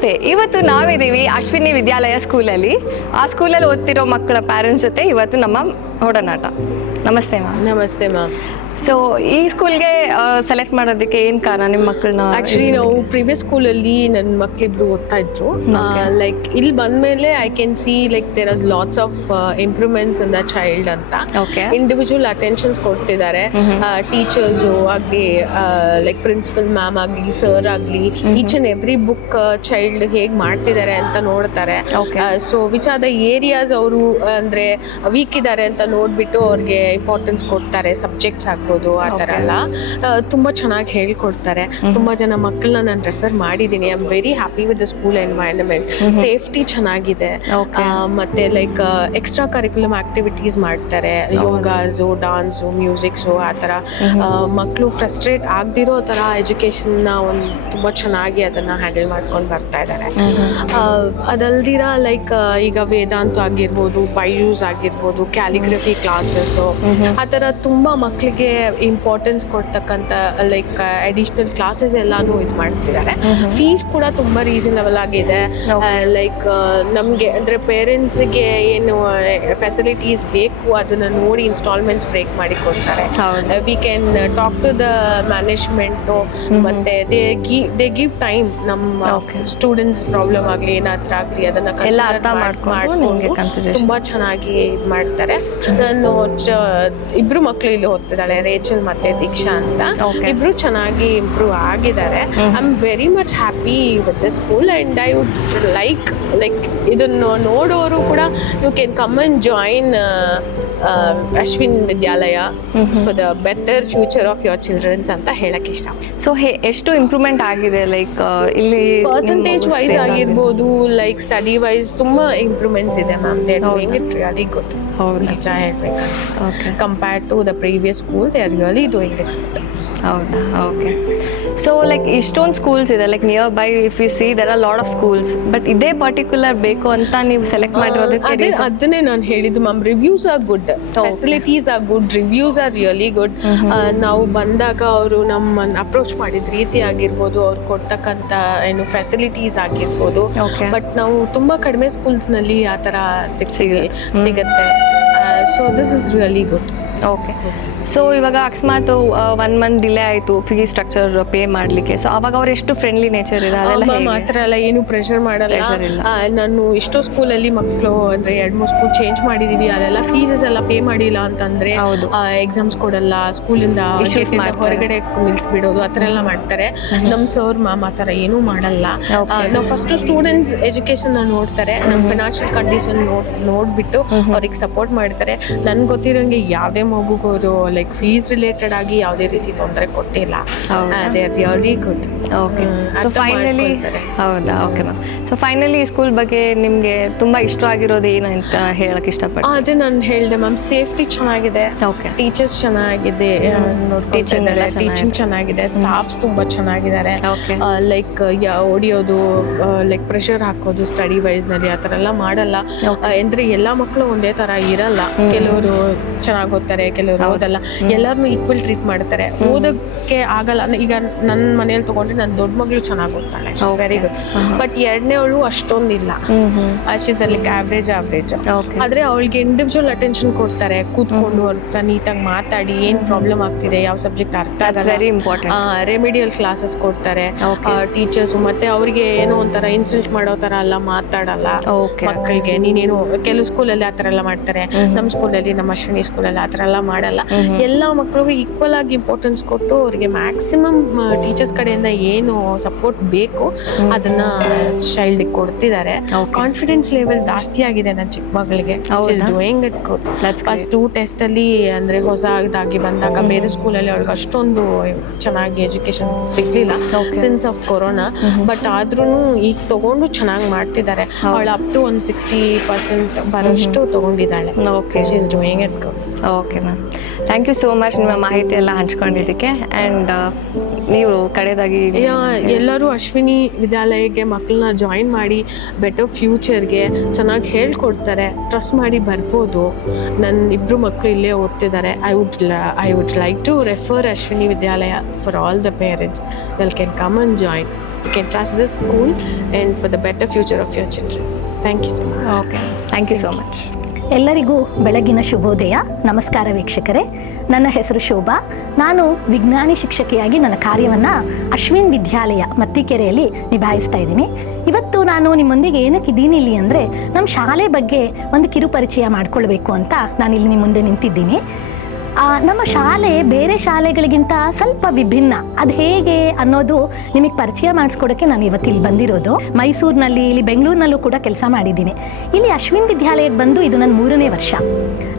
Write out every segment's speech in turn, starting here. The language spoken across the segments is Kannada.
ನಮಸ್ತೆ. ಇವತ್ತು ನಾವಿದ್ದೀವಿ ಅಶ್ವಿನಿ ವಿದ್ಯಾಲಯ ಸ್ಕೂಲಲ್ಲಿ. ಆ ಸ್ಕೂಲಲ್ಲಿ ಓದ್ತಿರೋ ಮಕ್ಕಳ ಪ್ಯಾರೆಂಟ್ಸ್ ಜೊತೆ ಇವತ್ತು ನಮ್ಮ ಒಡನಾಟ. ನಮಸ್ತೆ ಮ್ಯಾಮ್. ನಮಸ್ತೆ ಮ್ಯಾಮ್. ಸೊ ಈ ಸ್ಕೂಲ್ಗೆ ಸೆಲೆಕ್ಟ್ ಮಾಡೋದಕ್ಕೆ ಏನು ಕಾರಣ? ನಿಮ್ಮ ಮಕ್ಕಳನ್ನ ಆಕ್ಚುಲಿ ನಾವು ಪ್ರೀವಿಯಸ್ ಸ್ಕೂಲಲ್ಲಿ ನನ್ನ ಮಕ್ಕಳಿಬ್ರು ಓದ್ತಾ ಇದ್ರು. ಲೈಕ್ ಇಲ್ಲಿ ಬಂದ್ಮೇಲೆ I can see like there are lots of improvements in the child ಅಂತ. ಇಂಡಿವಿಜುವಲ್ ಅಟೆನ್ಷನ್ಸ್ ಕೊಡ್ತಿದ್ದಾರೆ. ಟೀಚರ್ಸು ಆಗಲಿ, ಲೈಕ್ ಪ್ರಿನ್ಸಿಪಲ್ ಮ್ಯಾಮ್ ಆಗಲಿ, ಸರ್ ಆಗಲಿ, each and every book child ಹೇಗೆ ಮಾಡ್ತಿದ್ದಾರೆ ಅಂತ ನೋಡ್ತಾರೆ. So which are the areas ಅವರು ಅಂದ್ರೆ ವೀಕ್ ಇದ್ದಾರೆ ಅಂತ ನೋಡ್ಬಿಟ್ಟು ಅವ್ರಿಗೆ ಇಂಪಾರ್ಟೆನ್ಸ್ ಕೊಡ್ತಾರೆ. ಸಬ್ಜೆಕ್ಟ್ಸ್ ಆಗ್ಬೋದು, ಆ ಥರ ಎಲ್ಲ ತುಂಬಾ ಚೆನ್ನಾಗಿ ಹೇಳ್ಕೊಡ್ತಾರೆ. ತುಂಬಾ ಜನ ಮಕ್ಕಳನ್ನ ನಾನು ರೆಫರ್ ಮಾಡಿದ್ದೀನಿ. I am very happy with the school environment. Safety ಚೆನ್ನಾಗಿದೆ. ಮತ್ತೆ ಲೈಕ್ ಎಕ್ಸ್ಟ್ರಾ ಕರಿಕ್ಯುಲಮ್ ಆಕ್ಟಿವಿಟೀಸ್ ಮಾಡ್ತಾರೆ. ಯೋಗಾಸು, ಡಾನ್ಸು, ಮ್ಯೂಸಿಕ್ಸು, ಆ ಥರ ಮಕ್ಕಳು ಫ್ರಸ್ಟ್ರೇಟ್ ಆಗದಿರೋ ಥರ ಎಜುಕೇಷನ್ನ ಒಂದು ತುಂಬ ಚೆನ್ನಾಗಿ ಅದನ್ನು ಹ್ಯಾಂಡಲ್ ಮಾಡ್ಕೊಂಡು ಬರ್ತಾ ಇದ್ದಾರೆ. ಅದಲ್ದಿರ ಲೈಕ್ ಈಗ ವೇದಾಂತ ಆಗಿರ್ಬೋದು, ಬೈಜೂಸ್ ಆಗಿರ್ಬೋದು, ಕ್ಯಾಲಿಗ್ರಫಿ ಕ್ಲಾಸಸ್ಸು, ಆ ಥರ ತುಂಬ ಮಕ್ಕಳಿಗೆ ಇಂಪಾರ್ಟೆನ್ಸ್ ಕೊಡ್ತಕ್ಕಂಥ ಲೈಕ್ ಅಡಿಷ್ನಲ್ ಕ್ಲಾಸಸ್ ಎಲ್ಲಾನು ಇದು ಮಾಡ್ತಿದ್ದಾರೆ. ಫೀಸ್ ಕೂಡ ತುಂಬ ರೀಸನಬಲ್ ಆಗಿದೆ. ಲೈಕ್ ನಮಗೆ ಅಂದರೆ ಪೇರೆಂಟ್ಸ್ಗೆ ಏನು ಫೆಸಿಲಿಟೀಸ್ ಬೇಕು ಅದನ್ನು ನೋಡಿ ಇನ್ಸ್ಟಾಲ್ಮೆಂಟ್ಸ್ ಬ್ರೇಕ್ ಮಾಡಿ ಕೊಡ್ತಾರೆ. We can talk to the management, ಮತ್ತು ದೇ ಗಿವ್ ಟೈಮ್ ನಮ್ಮ ಸ್ಟೂಡೆಂಟ್ಸ್ ಪ್ರಾಬ್ಲಮ್ ಆಗಲಿ ಏನಾದರೂ ಆಗಲಿ ಅದನ್ನು ಎಲ್ಲ ಅರ್ಥ ಮಾಡ್ಕೊಂಡು ತುಂಬ ಚೆನ್ನಾಗಿ ಇದು ಮಾಡ್ತಾರೆ. ನಾನು ಇಬ್ಬರು ಮಕ್ಕಳು ಇಲ್ಲಿ ಓದ್ತಿದ್ದಾಳೆ, ರೇಚಲ್ ಮತ್ತೆ ದೀಕ್ಷಾ ಅಂತ. ಇಬ್ರು ಚೆನ್ನಾಗಿ ಇಂಪ್ರೂವ್ ಆಗಿದ್ದಾರೆ. I am very much happy with the school and I would like ಇದನ್ನು ನೋಡೋರು ಕೂಡ you can come and join Ashwin Vidyalaya for the better future of your childrens ಅಂತ ಹೇಳಕ್ ಇಷ್ಟ. ಸೊ ಎಷ್ಟು ಇಂಪ್ರೂವ್ಮೆಂಟ್ ಆಗಿದೆ ಲೈಕ್ ಇಲ್ಲಿ ಪರ್ಸೆಂಟೇಜ್ ವೈಸ್ ಆಗಿರ್ಬೋದು, ಲೈಕ್ ಸ್ಟಡಿ ವೈಸ್ ತುಂಬಾ ಇಂಪ್ರೂವ್ಮೆಂಟ್ಸ್ ಇದೆ ma'am. They are doing it really good. ನಿಜ ಹೇಳ್ಬೇಕು, compared to the previous school they are really doing it. ಹೌದಾ? ಓಕೆ. ಸೊ ಲೈಕ್ ಇಷ್ಟೊಂದು ಸ್ಕೂಲ್ಸ್ ಇದೆ, like near by if U see there are lot of schools, but ಇದೇ ಪರ್ಟಿಕ್ಯುಲರ್ ಬೇಕು ಅಂತ ನೀವು ಸೆಲೆಕ್ಟ್ ಮಾಡಿರೋದಕ್ಕೆ ಅದನ್ನೇ ನಾನು ಹೇಳಿದ್ದು ma'am. Reviews are good, facilities are good, reviews R really good. ನಾವು ಬಂದಾಗ ಅವರು ನಮ್ಮನ್ನು ಅಪ್ರೋಚ್ ಮಾಡಿದ ರೀತಿ ಆಗಿರ್ಬೋದು, ಅವ್ರು ಕೊಡ್ತಕ್ಕಂಥ ಏನು ಫೆಸಿಲಿಟೀಸ್ ಆಗಿರ್ಬೋದು, ಬಟ್ ನಾವು ತುಂಬ ಕಡಿಮೆ ಸ್ಕೂಲ್ಸ್ನಲ್ಲಿ ಆ ಥರ ಸಿಗುತ್ತೆ. So this is really good. Okay. So ಇವಾಗ ಅಕಸ್ಮಾತ್ 1 ಮಂತ್ ಡಿಲೇ ಆಯಿತು ಫೀ ಸ್ಟ್ರಕ್ಚರ್ ಪೇ ಮಾಡಲಿಕ್ಕೆ, ಸೊ ಅವಾಗ ಅವ್ರು ಎಷ್ಟು ಫ್ರೆಂಡ್ಲಿ ನೇಚರ್ ಇದೆ? ಅದೆಲ್ಲ ಮಾತ್ರ ಅಲ್ಲ, ಏನು ಪ್ರೆಷರ್ ಮಾಡಲ್ಲ. ನಾನು ಎಷ್ಟೋ ಸ್ಕೂಲಲ್ಲಿ ಮಕ್ಕಳು ಅಂದರೆ 2-3 ಸ್ಕೂಲ್ ಚೇಂಜ್ ಮಾಡಿದ್ದೀವಿ, ಅಲ್ಲೆಲ್ಲ ಫೀಸಸ್ ಎಲ್ಲ ಪೇ ಮಾಡಿಲ್ಲ ಅಂತಂದರೆ ಎಕ್ಸಾಮ್ಸ್ ಕೊಡಲ್ಲ, ಸ್ಕೂಲಿಂದ ಹೊರಗಡೆ ನಿಲ್ಲಿಸ್ಬಿಡೋದು, ಆ ಥರ ಎಲ್ಲ ಮಾಡ್ತಾರೆ. ನಮ್ಮ ಸರ್ ಮ್ಯಾಮ್ ಆ ಥರ ಏನೂ ಮಾಡಲ್ಲ. ನಾವು ಫಸ್ಟು ಸ್ಟೂಡೆಂಟ್ಸ್ ಎಜುಕೇಷನ್ನ ನೋಡ್ತಾರೆ, ನಮ್ಮ ಫೈನಾನ್ಷಿಯಲ್ ಕಂಡೀಷನ್ ನೋಡಿಬಿಟ್ಟು ಅವ್ರಿಗೆ ಸಪೋರ್ಟ್ ಮಾಡ್ತಾರೆ. ನನ್ಗೆ ಗೊತ್ತಿರೋಂಗೆ ಯಾವುದೇ ಮಗುಗೋದು ಲೈಕ್ ಫೀಸ್ ರಿಲೇಟೆಡ್ ಆಗಿ ಯಾವುದೇ ರೀತಿ ತೊಂದರೆ ಕೊಟ್ಟಿಲ್ಲ. They are really good. Okay. So finally ಹೌದಾ? Okay ma'am. ಸೊ ಫೈನಲಿ ಈ ಸ್ಕೂಲ್ ಬಗ್ಗೆ ನಿಮಗೆ ತುಂಬ ಇಷ್ಟ ಆಗಿರೋದು ಏನು ಅಂತ ಹೇಳಕ್ಕೆ ಇಷ್ಟಪಡ್ತೀನಿ. ಅದೇ ನಾನು ಹೇಳಿದೆ ಮ್ಯಾಮ್, ಸೇಫ್ಟಿ ಚೆನ್ನಾಗಿದೆ, ಟೀಚರ್ಸ್ ಚೆನ್ನಾಗಿದೆ, ಟೀಚಿಂಗ್ ಚೆನ್ನಾಗಿದೆ, ಸ್ಟಾಫ್ಸ್ ತುಂಬ ಚೆನ್ನಾಗಿದ್ದಾರೆ. ಲೈಕ್ ಹೊಡಿಯೋದು, ಲೈಕ್ ಪ್ರೆಷರ್ ಹಾಕೋದು ಸ್ಟಡಿ ವೈಸ್ನಲ್ಲಿ ಆ ಥರ ಎಲ್ಲ ಮಾಡಲ್ಲ. ಅಂದರೆ ಎಲ್ಲ ಮಕ್ಕಳು ಒಂದೇ ಥರ ಇರಲ್ಲ. ಕೆಲವರು ಚೆನ್ನಾಗಿ ಓದ್ತಾರೆ, ಕೆಲವರು ಓದಲ್ಲ. ಎಲ್ಲರನ್ನೂ ಈಕ್ವಲ್ ಟ್ರೀಟ್ ಮಾಡ್ತಾರೆ. ಓದೋಕ್ಕೆ ಆಗಲ್ಲ. ಈಗ ನನ್ನ ಮನೇಲಿ ತಗೊಂಡ್ರೆ ನನ್ನ ದೊಡ್ಡ ಮಗಳು ಚೆನ್ನಾಗಿ ಓದ್ತಾಳೆ, ವೆರಿ ಗುಡ್. ಬಟ್ ಎರಡನೇವಳು ಅಷ್ಟೊಂದಿಲ್ಲ, ಅಷ್ಟಿಸಲ್ಲಿ ಆವ್ರೇಜ್. ಆದರೆ ಅವಳಿಗೆ ಇಂಡಿವಿಜುವಲ್ ಅಟೆನ್ಷನ್ ಕೊಡ್ತಾರೆ, ಕೂತ್ಕೊಂಡು ಅವ್ರ ನೀಟಾಗಿ ಮಾತಾಡಿ ಏನು ಪ್ರಾಬ್ಲಮ್ ಆಗ್ತಿದೆ, ಯಾವ ಸಬ್ಜೆಕ್ಟ್ ಅರ್ಥ ಆಗಲ್ಲ, ರೆಮಿಡಿಯಲ್ ಕ್ಲಾಸಸ್ ಕೊಡ್ತಾರೆ ಟೀಚರ್ಸು. ಮತ್ತೆ ಅವರಿಗೆ ಏನೋ ಒಂಥರ ಇನ್ಸಲ್ಟ್ ಮಾಡೋ ಥರ ಎಲ್ಲ ಮಾತಾಡಲ್ಲ ಮಕ್ಕಳಿಗೆ. ನೀನೇನು ಕೆಲವು ಸ್ಕೂಲಲ್ಲಿ ಆ ಥರ ಎಲ್ಲ ಮಾಡ್ತಾರೆ, ನಮ್ಮ ಸ್ಕೂಲಲ್ಲಿ, ನಮ್ಮ ಅಶ್ವಿನಿ ಸ್ಕೂಲಲ್ಲಿ ಆ ಥರ ಎಲ್ಲ ಮಾಡಲ್ಲ. ಎಲ್ಲ ಮಕ್ಕಳಿಗೂ ಈಕ್ವಲ್ ಆಗಿ ಇಂಪಾರ್ಟೆನ್ಸ್ ಕೊಟ್ಟು ಅವ್ರಿಗೆ ಮ್ಯಾಕ್ಸಿಮಮ್ ಟೀಚರ್ಸ್ ಕಡೆಯಿಂದ ಏನು ಸಪೋರ್ಟ್ ಬೇಕು ಅದನ್ನ ಚೈಲ್ಡ್ಗೆ ಕೊಡ್ತಿದ್ದಾರೆ. ಕಾನ್ಫಿಡೆನ್ಸ್ ಲೆವೆಲ್ ಜಾಸ್ತಿ ಆಗಿದೆ ನನ್ನ ಚಿಕ್ಕ ಮಗಳಿಗೆ. Doing it good. First 2 test ಅಲ್ಲಿ ಅಂದ್ರೆ ಹೊಸದಾಗಿ ಬಂದಾಗ ಬೇರೆ ಸ್ಕೂಲಲ್ಲಿ ಅವ್ರಿಗೆ ಅಷ್ಟೊಂದು ಚೆನ್ನಾಗಿ ಎಜುಕೇಶನ್ ಸಿಗ್ಲಿಲ್ಲ ಸಿನ್ಸ್ ಆಫ್ ಕೊರೋನಾ. ಬಟ್ ಆದ್ರೂ ಈಗ ತಗೊಂಡು ಚೆನ್ನಾಗಿ ಮಾಡ್ತಿದ್ದಾರೆ. ಅವಳು ಅಪ್ ಟು ಒಂದು 60% ಬರೋಷ್ಟು ತಗೊಂಡಿದ್ದಾಳೆ. She is doing it good. Okay ma'am, thank you so much ನಿಮ್ಮ ಮಾಹಿತಿ ಎಲ್ಲ ಹಂಚ್ಕೊಂಡಿದ್ದಕ್ಕೆ. ಆ್ಯಂಡ್ ನೀವು ಕಡೆಯದಾಗಿ ಎಲ್ಲರೂ ಅಶ್ವಿನಿ ವಿದ್ಯಾಲಯಕ್ಕೆ ಮಕ್ಕಳನ್ನ ಜಾಯಿನ್ ಮಾಡಿ ಬೆಟರ್ ಫ್ಯೂಚರ್ಗೆ ಚೆನ್ನಾಗಿ ಹೇಳ್ಕೊಡ್ತಾರೆ, ಟ್ರಸ್ಟ್ ಮಾಡಿ ಬರ್ಬೋದು. ನನ್ನ ಇಬ್ಬರು ಮಕ್ಕಳು ಇಲ್ಲೇ ಓದ್ತಿದ್ದಾರೆ. I would like to refer Ashwini Vidyalaya for all the parents. Well can come and join. You can trust this school and for the better future of your children. Thank you so much. Okay, thank you so much. ಎಲ್ಲರಿಗೂ ಬೆಳಗಿನ ಶುಭೋದಯ. ನಮಸ್ಕಾರ ವೀಕ್ಷಕರೇ, ನನ್ನ ಹೆಸರು ಶೋಭಾ. ನಾನು ವಿಜ್ಞಾನಿ ಶಿಕ್ಷಕಿಯಾಗಿ ನನ್ನ ಕಾರ್ಯವನ್ನು ಅಶ್ವಿನ್ ವಿದ್ಯಾಲಯ ಮತ್ತಿಕೆರೆಯಲ್ಲಿ ನಿಭಾಯಿಸ್ತಾ ಇದ್ದೀನಿ. ಇವತ್ತು ನಾನು ನಿಮ್ಮೊಂದಿಗೆ ಏನಕ್ಕಿದ್ದೀನಿ ಇಲ್ಲಿ ಅಂದರೆ, ನಮ್ಮ ಶಾಲೆ ಬಗ್ಗೆ ಒಂದು ಕಿರು ಪರಿಚಯ ಮಾಡಿಕೊಳ್ಬೇಕು ಅಂತ ನಾನು ಇಲ್ಲಿ ನಿಮ್ಮ ಮುಂದೆ ನಿಂತಿದ್ದೀನಿ. ನಮ್ಮ ಶಾಲೆ ಬೇರೆ ಶಾಲೆಗಳಿಗಿಂತ ಸ್ವಲ್ಪ ವಿಭಿನ್ನ. ಅದು ಹೇಗೆ ಅನ್ನೋದು ನಿಮಗೆ ಪರಿಚಯ ಮಾಡಿಸ್ಕೊಡೋಕ್ಕೆ ನಾನು ಇವತ್ತಿಲ್ಲಿ ಬಂದಿರೋದು. ಮೈಸೂರಿನಲ್ಲಿ, ಇಲ್ಲಿ ಬೆಂಗಳೂರಿನಲ್ಲೂ ಕೂಡ ಕೆಲಸ ಮಾಡಿದ್ದೀನಿ. ಇಲ್ಲಿ ಅಶ್ವಿನ್ ವಿದ್ಯಾಲಯಕ್ಕೆ ಬಂದು ಇದು ನನ್ನ 3ನೇ ವರ್ಷ.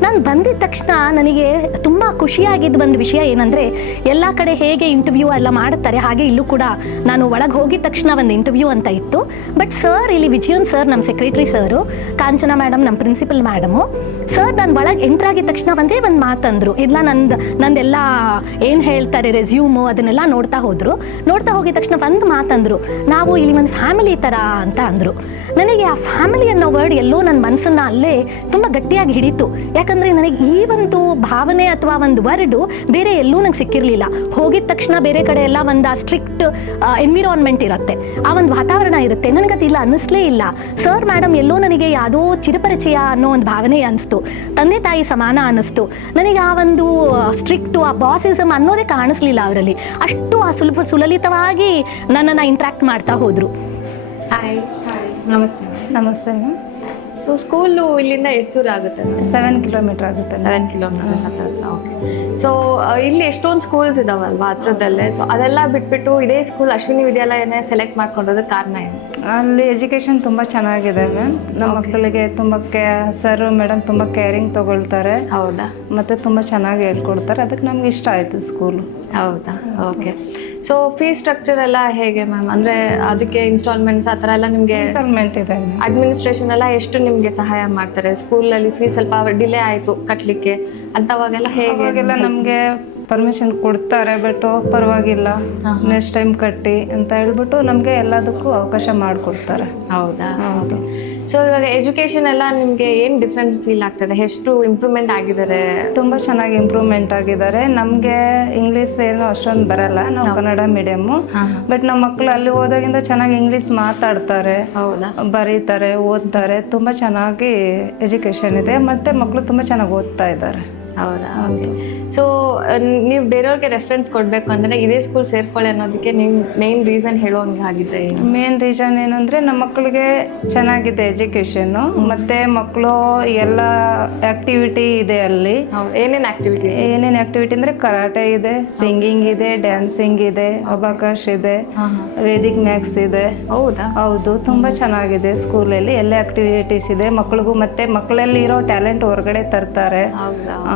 ನಾನು ಬಂದಿದ್ದ ತಕ್ಷಣ ನನಗೆ ತುಂಬ ಖುಷಿಯಾಗಿದ್ದು ಒಂದು ವಿಷಯ ಏನಂದರೆ, ಎಲ್ಲ ಕಡೆ ಹೇಗೆ ಇಂಟರ್ವ್ಯೂ ಎಲ್ಲ ಮಾಡುತ್ತಾರೆ ಹಾಗೆ ಇಲ್ಲೂ ಕೂಡ ನಾನು ಒಳಗೆ ಹೋಗಿದ ತಕ್ಷಣ ಒಂದು ಇಂಟರ್ವ್ಯೂ ಅಂತ ಇತ್ತು. ಬಟ್ ಸರ್, ಇಲ್ಲಿ ವಿಜಯನ್ ಸರ್ ನಮ್ಮ ಸೆಕ್ರೆಟರಿ ಸರು, ಕಾಂಚನಾ ಮೇಡಮ್ ನಮ್ಮ ಪ್ರಿನ್ಸಿಪಲ್ ಮೇಡಮು, ಸರ್ ನಾನು ಒಳಗೆ ಎಂಟ್ರ್ ಆಗಿದ ತಕ್ಷಣ ಒಂದೇ ಒಂದು ಮಾತಂದರು. ಇಲ್ಲ ನಂದೆಲ್ಲ ಏನು ಹೇಳ್ತಾರೆ ರೆಸ್ಯೂಮು ಅದನ್ನೆಲ್ಲ ನೋಡ್ತಾ ಹೋದರು. ನೋಡ್ತಾ ಹೋಗಿದ ತಕ್ಷಣ ಒಂದು ಮಾತಂದರು, ನಾವು ಇಲ್ಲಿ ಒಂದು ಫ್ಯಾಮಿಲಿ ಥರ ಅಂತ ಅಂದರು. ನನಗೆ ಆ ಫ್ಯಾಮಿಲಿ ಅನ್ನೋ ವರ್ಡ್ ಎಲ್ಲೋ ನನ್ನ ಮನಸ್ಸನ್ನು ಅಲ್ಲೇ ತುಂಬ ಗಟ್ಟಿಯಾಗಿ ಹಿಡಿತು. ಯಾಕಂದರೆ ನನಗೆ ಈ ಒಂದು ಭಾವನೆ ಅಥವಾ ಒಂದು ವರ್ಡು ಬೇರೆ ಎಲ್ಲೂ ನಂಗೆ ಸಿಕ್ಕಿರಲಿಲ್ಲ. ಹೋಗಿದ ತಕ್ಷಣ ಬೇರೆ ಕಡೆ ಎಲ್ಲ ಒಂದು ಸ್ಟ್ರಿಕ್ಟ್ ಎನ್ವಿರಾನ್ಮೆಂಟ್ ಇರುತ್ತೆ, ಆ ಒಂದು ವಾತಾವರಣ ಇರುತ್ತೆ. ನನಗದು ಇಲ್ಲ ಅನ್ನಿಸ್ಲೇ ಇಲ್ಲ. ಸರ್ ಮೇಡಮ್ ಎಲ್ಲೋ ನನಗೆ ಯಾವುದೋ ಚಿರಪರಿಚಯ ಅನ್ನೋ ಒಂದು ಭಾವನೆ ಅನ್ನಿಸ್ತು. ತಂದೆ ತಾಯಿ ಸಮಾನ ಅನ್ನಿಸ್ತು. ನನಗೆ ಆ ಒಂದು ಸ್ಟ್ರಿಕ್ಟು, ಆ ಬಾಸಿಸಮ್ ಅನ್ನೋದೇ ಕಾಣಿಸ್ಲಿಲ್ಲ ಅವರಲ್ಲಿ. ಅಷ್ಟು ಆ ಸುಲಲಿತವಾಗಿ ನನ್ನನ್ನು ಇಂಟ್ರ್ಯಾಕ್ಟ್ ಮಾಡ್ತಾ ಹೋದರು. ಹಾಯ್, ನಮಸ್ತೆ. ನಮಸ್ತೆ ಮ್ಯಾಮ್. ಸೊ ಸ್ಕೂಲು ಇಲ್ಲಿಂದ ಎಷ್ಟು ದೂರ ಆಗುತ್ತೆ? 7 ಕಿಲೋಮೀಟರ್ ಆಗುತ್ತೆ. 7 ಕಿಲೋಮೀಟರ್ ಹತ್ರ. ಓಕೆ. ಸೊ ಇಲ್ಲಿ ಎಷ್ಟೊಂದು ಸ್ಕೂಲ್ಸ್ ಇದಾವಲ್ವಾ ಹತ್ರದಲ್ಲೇ? ಸೊ ಅದೆಲ್ಲ ಬಿಟ್ಬಿಟ್ಟು ಇದೇ ಸ್ಕೂಲ್ ಅಶ್ವಿನಿ ವಿದ್ಯಾಲಯನೇ ಸೆಲೆಕ್ಟ್ ಮಾಡ್ಕೊಂಡಿರೋದಕ್ಕೆ ಕಾರಣ ಏನು? ಅಲ್ಲಿ ಎಜುಕೇಷನ್ ತುಂಬ ಚೆನ್ನಾಗಿದೆ ಮ್ಯಾಮ್. ನಮ್ಮ ಮಕ್ಕಳಿಗೆ ತುಂಬ ಸರ್ ಮೇಡಮ್ ತುಂಬ ಕೇರಿಂಗ್ ತಗೊಳ್ತಾರೆ. ಹೌದಾ? ಮತ್ತು ತುಂಬ ಚೆನ್ನಾಗಿ ಹೇಳ್ಕೊಡ್ತಾರೆ. ಅದಕ್ಕೆ ನಮ್ಗೆ ಇಷ್ಟ ಆಯಿತು ಸ್ಕೂಲು. ಹೌದಾ? ಓಕೆ. ಸೊ ಫೀಸ್ ಸ್ಟ್ರಕ್ಚರ್ ಎಲ್ಲ ಹೇಗೆ ಮ್ಯಾಮ್? ಅಂದರೆ ಅದಕ್ಕೆ ಇನ್ಸ್ಟಾಲ್ಮೆಂಟ್ಸ್ ಆ ಥರ ಎಲ್ಲ ನಿಮಗೆ ಇನ್ಸ್ಟಾಲ್ಮೆಂಟ್ ಇದೆ. ಅಡ್ಮಿನಿಸ್ಟ್ರೇಷನ್ ಎಲ್ಲ ಎಷ್ಟು ನಿಮಗೆ ಸಹಾಯ ಮಾಡ್ತಾರೆ? ಸ್ಕೂಲಲ್ಲಿ ಫೀಸ್ ಸ್ವಲ್ಪ ಡಿಲೇ ಆಯಿತು ಕಟ್ಟಲಿಕ್ಕೆ ಅಂಥವಾಗೆಲ್ಲ ಹೇಗೆ? ಅವಾಗೆಲ್ಲ ನಮಗೆ ಪರ್ಮಿಷನ್ ಕೊಡ್ತಾರೆ, ಬಟ್ ಪರವಾಗಿಲ್ಲ ನೆಕ್ಸ್ಟ್ ಟೈಮ್ ಕಟ್ಟಿ ಅಂತ ಹೇಳ್ಬಿಟ್ಟು ನಮಗೆ ಎಲ್ಲದಕ್ಕೂ ಅವಕಾಶ ಮಾಡಿಕೊಡ್ತಾರೆ. ಹೌದಾ? ಹೌದು. ಸೊ ಇವಾಗ ಎಜುಕೇಷನ್ ಎಲ್ಲ ನಿಮಗೆ ಏನು ಡಿಫ್ರೆನ್ಸ್ ಫೀಲ್ ಆಗ್ತದೆ? ಎಷ್ಟು ಇಂಪ್ರೂವ್ಮೆಂಟ್ ಆಗಿದ್ದಾರೆ? ತುಂಬ ಚೆನ್ನಾಗಿ ಇಂಪ್ರೂವ್ಮೆಂಟ್ ಆಗಿದ್ದಾರೆ. ನಮಗೆ ಇಂಗ್ಲೀಷ್ ಏನು ಅಷ್ಟೊಂದು ಬರಲ್ಲ, ನಾವು ಕನ್ನಡ ಮೀಡಿಯಮ್ಮು. ಬಟ್ ನಮ್ಮ ಮಕ್ಕಳು ಅಲ್ಲಿ ಹೋದಾಗಿಂದ ಚೆನ್ನಾಗಿ ಇಂಗ್ಲೀಷ್ ಮಾತಾಡ್ತಾರೆ, ಹೌದಾ? ಬರೀತಾರೆ, ಓದ್ತಾರೆ. ತುಂಬ ಚೆನ್ನಾಗಿ ಎಜುಕೇಷನ್ ಇದೆ. ಮತ್ತು ಮಕ್ಕಳು ತುಂಬ ಚೆನ್ನಾಗಿ ಓದ್ತಾ ಇದ್ದಾರೆ. ಹೌದಾ? ಓಕೆ. ಸೊ ನೀವು ಬೇರೆಯವ್ರಿಗೆ ರೆಫರೆನ್ಸ್ ಕೊಡಬೇಕು ಅಂದರೆ ಇದೇ ಸ್ಕೂಲ್ ಸೇರ್ಕೊಳ್ಳಿ ಅನ್ನೋದಕ್ಕೆ ನೀವು ಮೇನ್ ರೀಸನ್ ಹೇಳುವಂಗೆ ಆಗಿದ್ರೆ ಏನು? ಮೇನ್ ರೀಸನ್ ಏನಂದರೆ ನಮ್ಮ ಮಕ್ಕಳಿಗೆ ಚೆನ್ನಾಗಿದೆ ಎಜುಕೇಷನ್ನು. ಮತ್ತು ಮಕ್ಕಳು ಎಲ್ಲ ಆ್ಯಕ್ಟಿವಿಟಿ ಇದೆ ಅಲ್ಲಿ. ಏನೇನು ಆ್ಯಕ್ಟಿವಿಟೀಸ್? ಏನೇನು ಆ್ಯಕ್ಟಿವಿಟಿ ಅಂದರೆ ಕರಾಟೆ ಇದೆ, ಸಿಂಗಿಂಗ್ ಇದೆ, ಡ್ಯಾನ್ಸಿಂಗ್ ಇದೆ, ಅಬಾಕಸ್ ಇದೆ, ವೇದಿಕ್ ಮ್ಯಾಕ್ಸ್ ಇದೆ. ಹೌದಾ? ಹೌದು, ತುಂಬ ಚೆನ್ನಾಗಿದೆ ಸ್ಕೂಲಲ್ಲಿ. ಎಲ್ಲ ಆ್ಯಕ್ಟಿವಿಟೀಸ್ ಇದೆ ಮಕ್ಕಳಿಗೂ. ಮತ್ತು ಮಕ್ಕಳಲ್ಲಿ ಇರೋ ಟ್ಯಾಲೆಂಟ್ ಹೊರಗಡೆ ತರ್ತಾರೆ.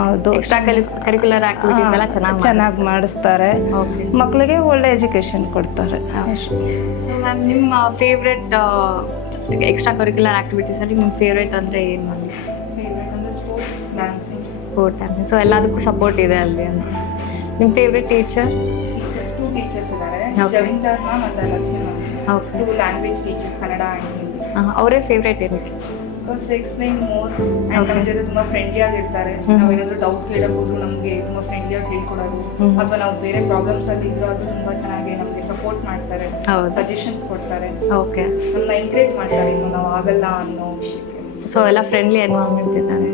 ಹೌದು, ಎಕ್ಸ್ಟ್ರಾ ಕರಿಕ್ಯುಲರ್ ಆಕ್ಟಿವಿಟೀಸ್ ಎಲ್ಲ ಚೆನ್ನಾಗಿ ಮಾಡಿಸ್ತಾರೆ. ಮಕ್ಕಳಿಗೆ ಒಳ್ಳೆ ಎಜುಕೇಶನ್ ಕೊಡ್ತಾರೆ. ಸೊ ಮ್ಯಾಮ್, ನಿಮ್ಮ ಫೇವ್ರೆಟ್ ಎಕ್ಸ್ಟ್ರಾ ಕರಿಕ್ಯುಲರ್ ಆಕ್ಟಿವಿಟೀಸ್ ಅಲ್ಲಿ ನಿಮ್ಮ ಫೇವ್ರೆಟ್ ಅಂದರೆ ಏನು? ಫೇವ್ರೆಟ್ ಅಂದರೆ ಸ್ಪೋರ್ಟ್ಸ್, ಡ್ಯಾನ್ಸಿಂಗ್. ಸ್ಪೋರ್ಟ್ ಅಂದರೆ ಸೊ ಎಲ್ಲದಕ್ಕೂ ಸಪೋರ್ಟ್ ಇದೆ ಅಲ್ಲಿ ಅಂತ. ನಿಮ್ಮ ಫೇವ್ರೆಟ್ ಟೀಚರ್? ಟೂ ಟೀಚರ್ಸ್ ಇದ್ದಾರೆ, Okay. ಜವಿಂದರ್ ಮ್ಯಾಮ್ ಮತ್ತು Lakshmi ma'am. Okay. 2 language teachers, Kannada and Hindi. ಅವರೇ ಫೇವ್ರೆಟ್ ಏನು? Because they explain more and ನಮ್ಮ ಜೊತೆ ತುಂಬ ಫ್ರೆಂಡ್ಲಿ ಆಗಿರ್ತಾರೆ. ನಾವೇನಾದರೂ ಡೌಟ್ ಕೇಳಕ್ಕೆ ಹೋದ್ರು ನಮಗೆ ತುಂಬ ಫ್ರೆಂಡ್ಲಿಯಾಗಿ ಹೇಳ್ಕೊಡೋದು, ಅಥವಾ ನಾವು ಬೇರೆ ಪ್ರಾಬ್ಲಮ್ಸ್ ಅಲ್ಲಿ ಇದ್ರೂ ಅದು ತುಂಬ ಚೆನ್ನಾಗಿ ನಮಗೆ ಸಪೋರ್ಟ್ ಮಾಡ್ತಾರೆ, ಹೌದು. ಸಜೆಷನ್ಸ್ ಕೊಡ್ತಾರೆ, ಓಕೆ. ನಮ್ಮನ್ನ ಎಂಕರೇಜ್ ಮಾಡ್ತಾರೆ ಇನ್ನು ನಾವು ಆಗಲ್ಲ ಅನ್ನೋ ವಿಷಯಕ್ಕೆ. ಸೊ ಎಲ್ಲ ಫ್ರೆಂಡ್ಲಿ ಎನ್ವೈರನ್ಮೆಂಟ್ ಇದ್ದಾರೆ.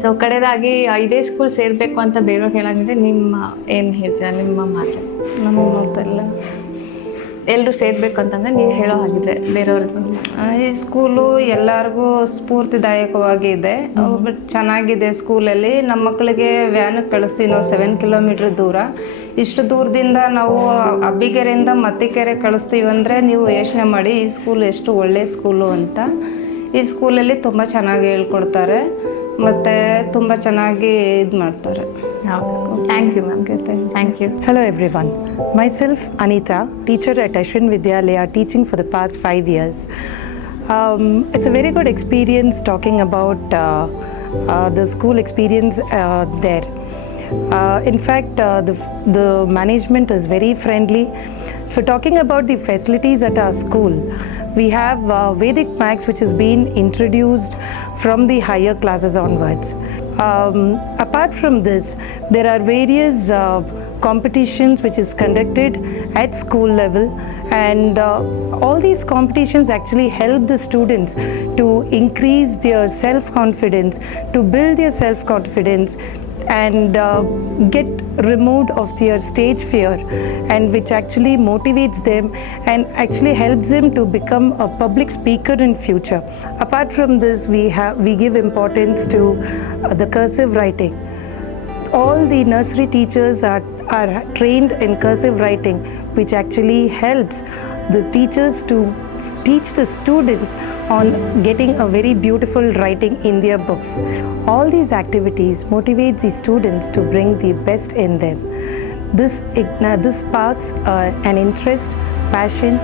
ಸೊ ಕಡೆದಾಗಿ ಇದೇ ಸ್ಕೂಲ್ ಸೇರಬೇಕು ಅಂತ ಬೇರೆಯವ್ರು ಹೇಳಂಗಿದ್ರೆ ನಿಮ್ಮ ಏನು ಹೇಳ್ತೀರಾ? ನಿಮ್ಮ ಮಾತು. ನಮ್ಮ ಮಾತೆಲ್ಲ ಎಲ್ಲರೂ ಸೇರ್ಬೇಕು ಅಂತಂದ್ರೆ ನೀವು ಹೇಳೋ ಹಾಗಿದ್ರೆ ಬೇರೆಯವ್ರಿಗೆ? ಈ ಸ್ಕೂಲು ಎಲ್ಲರಿಗೂ ಸ್ಫೂರ್ತಿದಾಯಕವಾಗಿ ಇದೆ. ಬಟ್ ಚೆನ್ನಾಗಿದೆ ಸ್ಕೂಲಲ್ಲಿ. ನಮ್ಮ ಮಕ್ಕಳಿಗೆ ವ್ಯಾನಿಗೆ ಕಳಿಸ್ತೀವಿ ನಾವು 7 ಕಿಲೋಮೀಟ್ರ್ ದೂರ. ಇಷ್ಟು ದೂರದಿಂದ ನಾವು ಅಬ್ಬಿಗೆರೆಯಿಂದ ಮತ್ತಿಕೆರೆ ಕಳಿಸ್ತೀವಿ ಅಂದರೆ ನೀವು ಯೋಚನೆ ಮಾಡಿ ಈ ಸ್ಕೂಲ್ ಎಷ್ಟು ಒಳ್ಳೆಯ ಸ್ಕೂಲು ಅಂತ. ಈ ಸ್ಕೂಲಲ್ಲಿ ತುಂಬ ಚೆನ್ನಾಗಿ ಹೇಳ್ಕೊಡ್ತಾರೆ ಮತ್ತು ತುಂಬ ಚೆನ್ನಾಗಿ ಇದು ಮಾಡ್ತಾರೆ. Thank you ma'am. Thank you. Hello everyone. Myself Anita, teacher at Ashwin Vidyalaya, teaching for the past 5 years. It's a very good experience talking about the school experience there. In fact, the management is very friendly. So talking about the facilities at our school, we have Vedic Maths, which has been introduced from the higher classes onwards. Apart from this, there are various competitions which is conducted at school level, and all these competitions actually help the students to increase their self-confidence, to build their self-confidence, and get removed of their stage fear, and which actually motivates them and actually helps them to become a public speaker in future. Apart from this, we give importance to the cursive writing. All the nursery teachers are trained in cursive writing, which actually helps the teachers to teach the students on getting a very beautiful writing in their books. All these activities motivate the students to bring the best in them. This sparks an interest, passion,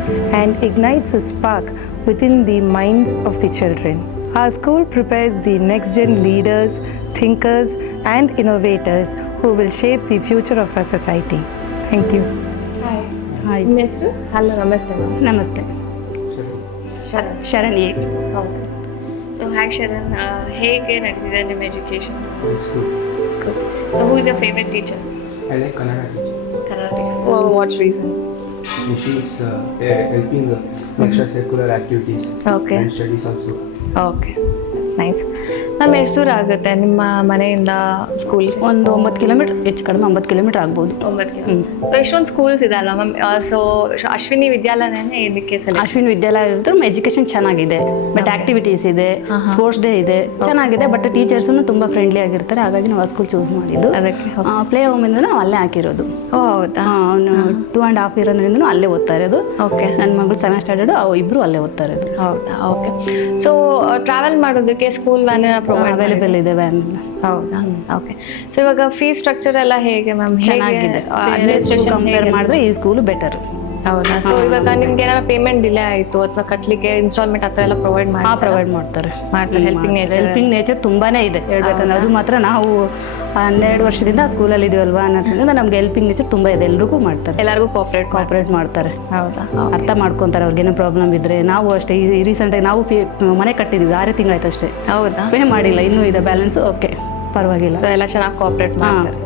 and ignites a spark within the minds of the children. Our school prepares the next gen leaders, thinkers, and innovators who will shape the future of our society. Thank you. Hi ನಿಮ್ಮ ಹೆಸರು? ಹಲೋ, ನಮಸ್ತೆ ಮ್ಯಾಮ್. ನಮಸ್ತೆ. ಶರಣ್ ಎ. ಹೌದು. ಸೊ ಹಾಯ್ ಶರಣ್, ಹೇಗೆ ನಡೆದಿದೆ ನಿಮ್ಮ education? It's good. So who is your favourite teacher? I like Kannada teacher. Kannada teacher. What reason? She is helping extracurricular activities Okay. and studies also. Okay, nice. Ma'am, ಎಷ್ಟು ದೂರ ಆಗುತ್ತೆ ನಿಮ್ಮ ಮನೆಯಿಂದ ಸ್ಕೂಲ್? ಒಂದು 9 ಕಿಲೋಮೀಟರ್, ಹೆಚ್ಚು ಕಡಿಮೆ 9 ಕಿಲೋಮೀಟರ್ ಆಗ್ಬೋದು. 9 ಕಿಲೋಮೀಟರ್. ಸೊ ಎಷ್ಟೊಂದು ಸ್ಕೂಲ್ಸ್ ಇದೆ ಅಲ್ವಾ ಮ್ಯಾಮ್? ಸೊ ಅಶ್ವಿನಿ ವಿದ್ಯಾಲಯನೇ ಇದಕ್ಕೆ ಅಶ್ವಿನ್ ವಿದ್ಯಾಲಯ ಇದ್ರು ಎಜುಕೇಶನ್ ಚೆನ್ನಾಗಿದೆ, ಬಟ್ ಆಕ್ಟಿವಿಟೀಸ್ ಇದೆ, ಸ್ಪೋರ್ಟ್ಸ್ ಡೇ ಇದೆ, ಚೆನ್ನಾಗಿದೆ. ಬಟ್ ಟೀಚರ್ಸನ್ನು ತುಂಬ ಫ್ರೆಂಡ್ಲಿ ಆಗಿರ್ತಾರೆ, ಹಾಗಾಗಿ ನಾವು ಆ ಸ್ಕೂಲ್ ಚೂಸ್ ಮಾಡಿದ್ದು. ಅದಕ್ಕೆ ಪ್ಲೇ ಹೋಮಿಂದ ನಾವು ಅಲ್ಲೇ ಹಾಕಿರೋದು. ಓ ಹೌದಾ? ಅವನು 2.5 ಇರೋದ್ರಿಂದ ಅಲ್ಲೇ ಓದ್ತಾ ಇರೋದು. ಓಕೆ. ನನ್ನ ಮಗಳು 7th ಸ್ಟ್ಯಾಂಡರ್ಡ್, ಇಬ್ಬರು ಅಲ್ಲೇ ಓದ್ತಾ ಇರೋದು. ಹೌದಾ? ಓಕೆ. ಸೊ ಟ್ರಾವೆಲ್ ಮಾಡೋದಕ್ಕೆ ಸ್ಕೂಲ್ ವ್ಯಾನ್ ಅವೈಲೇಬಲ್ ಇದೆ ವ್ಯಾನ್. ಹೌದಾ? ಓಕೆ. ಸೊ ಇವಾಗ ಫೀಸ್ ಸ್ಟ್ರಕ್ಚರ್ ಎಲ್ಲ ಹೇಗೆ ಮ್ಯಾಮ್? ಚೆನ್ನಾಗಿದೆ. ಅಡ್ಮಿನಿಸ್ಟ್ರೇಷನ್ ಕಂಪೇರ್ ಮಾಡಿದ್ರೆ ಈ ಸ್ಕೂಲ್ ಬೆಟರ್. ಹೌದಾ? ಸೊ ಇವಾಗ ನಿಮ್ಗೆ ಏನಾರ ಪೇಮೆಂಟ್ ಡಿಲೇ ಆಯಿತು ಅಥವಾ ಕಟ್ಲಿಕ್ಕೆ ಇನ್ಸ್ಟಾಲ್ಮೆಂಟ್ ಹತ್ರ ಎಲ್ಲ ಪ್ರೊವೈಡ್ ಪ್ರೊವೈಡ್ ಮಾಡ್ತಾರೆ. ಹೆಲ್ಪಿಂಗ್ ನೇಚರ್ ತುಂಬಾನೇ ಇದೆ ಹೇಳ್ಬೇಕಂದ್ರೆ. ಅದು ಮಾತ್ರ ನಾವು 12 ವರ್ಷದಿಂದ ಸ್ಕೂಲಲ್ಲಿ ಇದೀವಲ್ವಾ ಅನ್ನೋದ್ರಿಂದ ನಮ್ಗೆ ಹೆಲ್ಪಿಂಗ್ ನೇಚರ್ ತುಂಬಾ ಇದೆ. ಎಲ್ರಿಗೂ ಮಾಡ್ತಾರೆ, ಎಲ್ಲರಿಗೂ ಕೋಆಪರೇಟ್ ಮಾಡ್ತಾರೆ. ಹೌದಾ? ಅರ್ಥ ಮಾಡ್ಕೊಂತಾರೆ ಅವ್ರಿಗೇನೋ ಪ್ರಾಬ್ಲಮ್ ಇದ್ರೆ. ನಾವು ಅಷ್ಟೇ ರೀಸೆಂಟಾಗಿ ನಾವು ಮನೆ ಕಟ್ಟಿದ್ವಿ, 6 ತಿಂಗಳಾಯ್ತು ಅಷ್ಟೇ. ಹೌದಾ? ಪೇ ಮಾಡಿಲ್ಲ, ಇನ್ನೂ ಇದೆ ಬ್ಯಾಲೆನ್ಸ್. ಓಕೆ, ಪರವಾಗಿಲ್ಲ. ಸೊ ಎಲ್ಲ ಚೆನ್ನಾಗಿ ಕೋಆಪರೇಟ್ ಮಾಡ್ತಾರೆ.